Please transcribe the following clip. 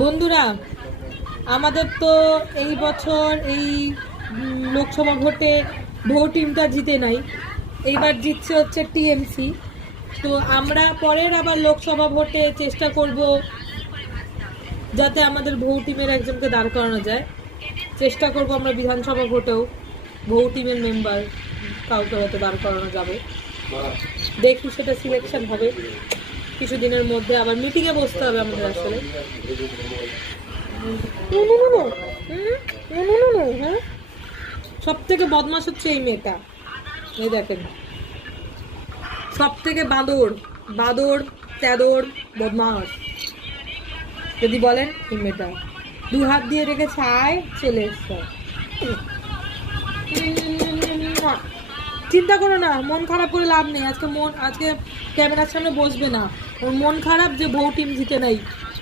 বন্ধুরা, আমাদের তো এই বছর এই লোকসভা ভোটে টিমটা জিতে নাই। এইবার জিতছে হচ্ছে টিএমসি। তো আমরা পরের আবার লোকসভা ভোটে চেষ্টা করব যাতে আমাদের টিমের একজনকে দাঁড় করানো যায়। চেষ্টা করব আমরা বিধানসভা ভোটেও টিমের মেম্বার কাউকে হয়তো দাঁড় করানো যাবে। দেখি সেটা সিলেকশন হবে কিছুদিনের মধ্যে। আবার মিটিংয়ে বসতে হবে আমাদের আসলে। সব থেকে বদমাশ হচ্ছে এই মেয়েটা। এই দেখেন, সব থেকে বাদর বাদর তেদর বদমাস যদি বলেন এই মেয়েটা। 2 হাত দিয়ে রেখেছে, আয় চলে এসছে। চিন্তা করো না, মন খারাপ করে লাভ নেই। আজকে ক্যামেরার সামনে বসবে না। ওর মন খারাপ যে টিম জিতে নাই।